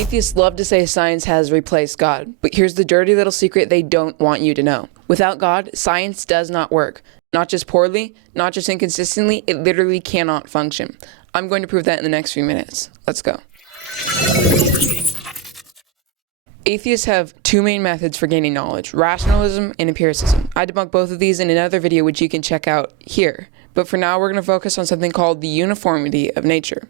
Atheists love to say science has replaced God, but here's the dirty little secret they don't want you to know. Without God, science does not work. Not just poorly, not just inconsistently, it literally cannot function. I'm going to prove that in the next few minutes. Let's go. Atheists have two main methods for gaining knowledge, rationalism and empiricism. I debunk both of these in another video which you can check out here. But for now, we're going to focus on something called the uniformity of nature.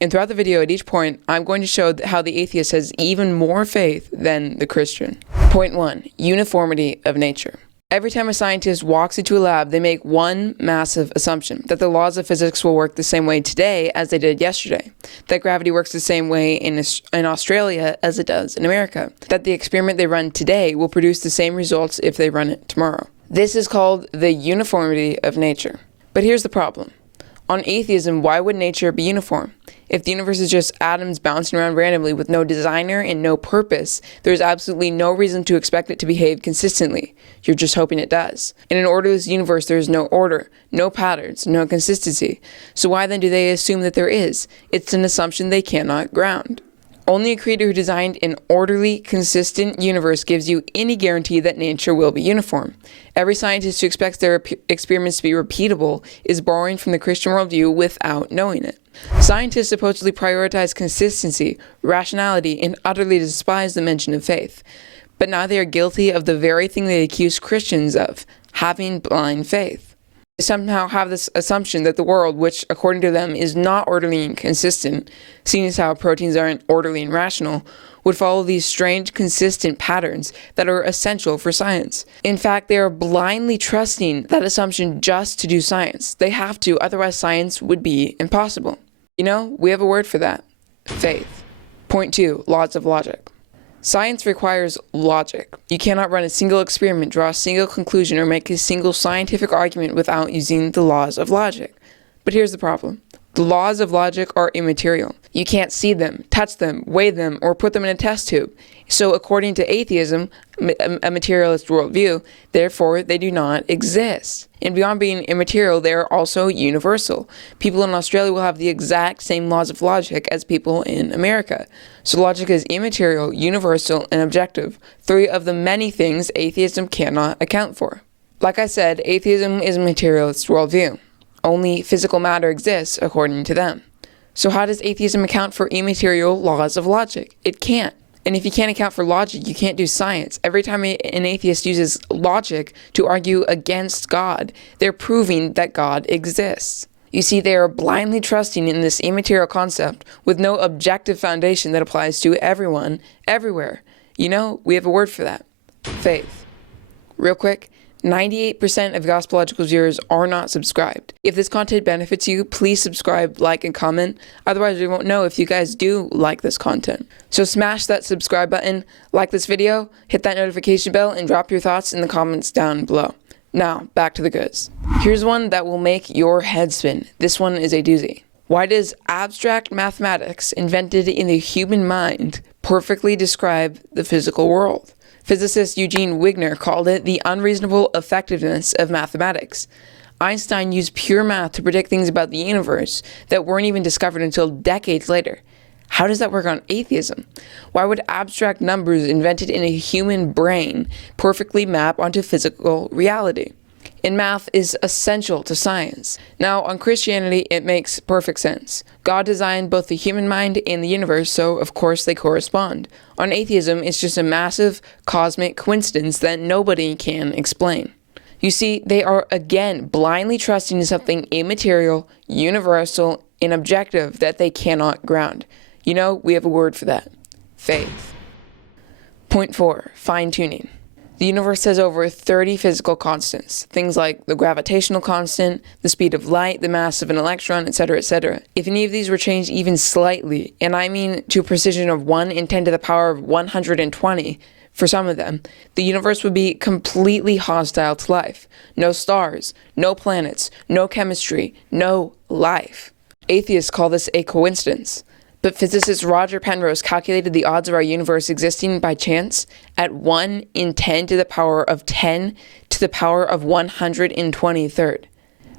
And throughout the video, at each point, I'm going to show how the atheist has even more faith than the Christian. Point 1. Uniformity of nature. Every time a scientist walks into a lab, they make one massive assumption, that the laws of physics will work the same way today as they did yesterday, that gravity works the same way in Australia as it does in America, that the experiment they run today will produce the same results if they run it tomorrow. This is called the uniformity of nature. But here's the problem. On atheism, why would nature be uniform? If the universe is just atoms bouncing around randomly with no designer and no purpose, there's absolutely no reason to expect it to behave consistently. You're just hoping it does. In an orderless universe, there is no order, no patterns, no consistency. So why then do they assume that there is? It's an assumption they cannot ground. Only a creator who designed an orderly, consistent universe gives you any guarantee that nature will be uniform. Every scientist who expects their experiments to be repeatable is borrowing from the Christian worldview without knowing it. Scientists supposedly prioritize consistency, rationality, and utterly despise the mention of faith. But now they are guilty of the very thing they accuse Christians of, having blind faith. They somehow have this assumption that the world, which according to them is not orderly and consistent, seeing as how proteins aren't orderly and rational, would follow these strange, consistent patterns that are essential for science. In fact, they are blindly trusting that assumption just to do science. They have to, otherwise science would be impossible. You know, we have a word for that. Faith. Point 2, laws of logic. Science requires logic. You cannot run a single experiment, draw a single conclusion, or make a single scientific argument without using the laws of logic. But here's the problem. The laws of logic are immaterial. You can't see them, touch them, weigh them, or put them in a test tube. So according to atheism, a materialist worldview, therefore they do not exist. And beyond being immaterial, they are also universal. People in Australia will have the exact same laws of logic as people in America. So logic is immaterial, universal, and objective, three of the many things atheism cannot account for. Like I said, atheism is a materialist worldview. Only physical matter exists according to them. So how does atheism account for immaterial laws of logic? It can't. And if you can't account for logic, you can't do science. Every time an atheist uses logic to argue against God, they're proving that God exists. You see, they are blindly trusting in this immaterial concept with no objective foundation that applies to everyone, everywhere. You know, we have a word for that. Faith. Real quick, 98% of Gospelogical's viewers are not subscribed. If this content benefits you, please subscribe, like, and comment. Otherwise, we won't know if you guys do like this content. So smash that subscribe button, like this video, hit that notification bell, and drop your thoughts in the comments down below. Now, back to the goods. Here's one that will make your head spin. This one is a doozy. Why does abstract mathematics invented in the human mind perfectly describe the physical world? Physicist Eugene Wigner called it the unreasonable effectiveness of mathematics. Einstein used pure math to predict things about the universe that weren't even discovered until decades later. How does that work on atheism? Why would abstract numbers invented in a human brain perfectly map onto physical reality? And math is essential to science. Now, on Christianity, it makes perfect sense. God designed both the human mind and the universe, so of course they correspond. On atheism, it's just a massive cosmic coincidence that nobody can explain. You see, they are again blindly trusting in something immaterial, universal, and objective that they cannot ground. You know, we have a word for that. Faith. Point 4, fine-tuning. The universe has over 30 physical constants, things like the gravitational constant, the speed of light, the mass of an electron, etc., etc. If any of these were changed even slightly, and I mean to a precision of 1 in 10 to the power of 120 for some of them, the universe would be completely hostile to life. No stars, no planets, no chemistry, no life. Atheists call this a coincidence. But physicist Roger Penrose calculated the odds of our universe existing by chance at 1 in 10 to the power of 10 to the power of 123rd.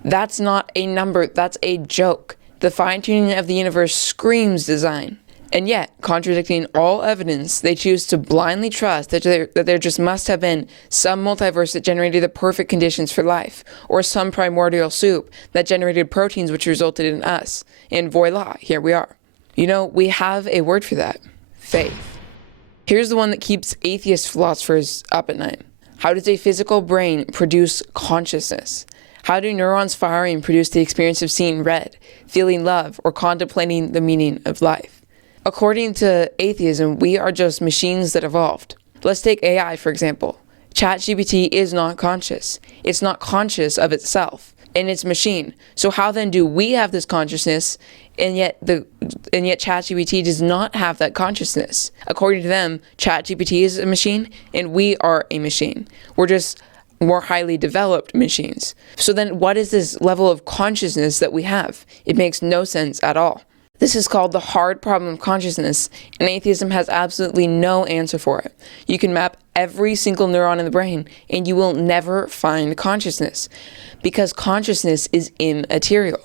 That's not a number, that's a joke. The fine-tuning of the universe screams design. And yet, contradicting all evidence, they choose to blindly trust that there just must have been some multiverse that generated the perfect conditions for life, or some primordial soup that generated proteins which resulted in us. And voila, here we are. You know, we have a word for that: faith. Here's the one that keeps atheist philosophers up at night. How does a physical brain produce consciousness? How do neurons firing produce the experience of seeing red, feeling love, or contemplating the meaning of life? According to atheism, we are just machines that evolved. Let's take AI, for example. ChatGPT is not conscious. It's not conscious of itself, and it's a machine. So how then do we have this consciousness, and yet ChatGPT does not have that consciousness? According to them, ChatGPT is a machine, and we are a machine. We're just more highly developed machines. So then what is this level of consciousness that we have? It makes no sense at all. This is called the hard problem of consciousness, and atheism has absolutely no answer for it. You can map every single neuron in the brain, and you will never find consciousness, because consciousness is immaterial.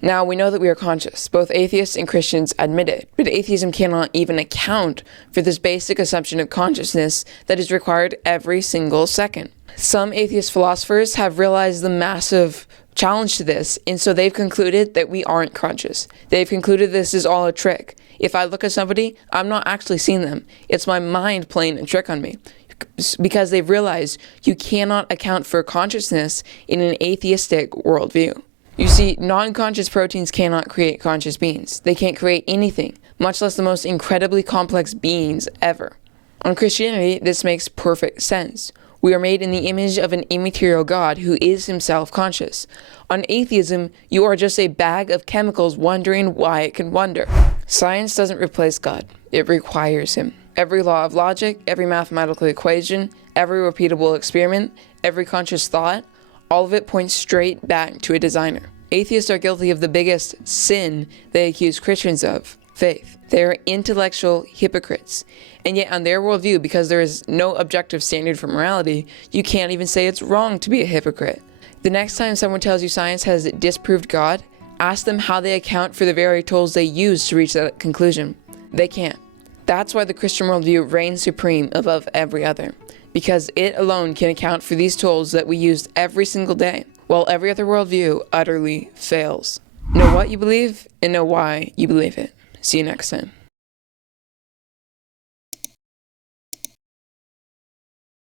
Now, we know that we are conscious. Both atheists and Christians admit it, but atheism cannot even account for this basic assumption of consciousness that is required every single second. Some atheist philosophers have realized the massive challenge to this, and so they've concluded that we aren't conscious. They've concluded this is all a trick. If I look at somebody, I'm not actually seeing them. It's my mind playing a trick on me. Because they've realized you cannot account for consciousness in an atheistic worldview. You see, non-conscious proteins cannot create conscious beings. They can't create anything, much less the most incredibly complex beings ever. On Christianity, this makes perfect sense. We are made in the image of an immaterial God who is himself conscious. On atheism, you are just a bag of chemicals wondering why it can wonder. Science doesn't replace God. It requires him. Every law of logic, every mathematical equation, every repeatable experiment, every conscious thought, all of it points straight back to a designer. Atheists are guilty of the biggest sin they accuse Christians of: faith. They are intellectual hypocrites. And yet on their worldview, because there is no objective standard for morality, you can't even say it's wrong to be a hypocrite. The next time someone tells you science has disproved God, ask them how they account for the very tools they use to reach that conclusion. They can't. That's why the Christian worldview reigns supreme above every other, because it alone can account for these tools that we use every single day, while every other worldview utterly fails. Know what you believe and know why you believe it. See you next time.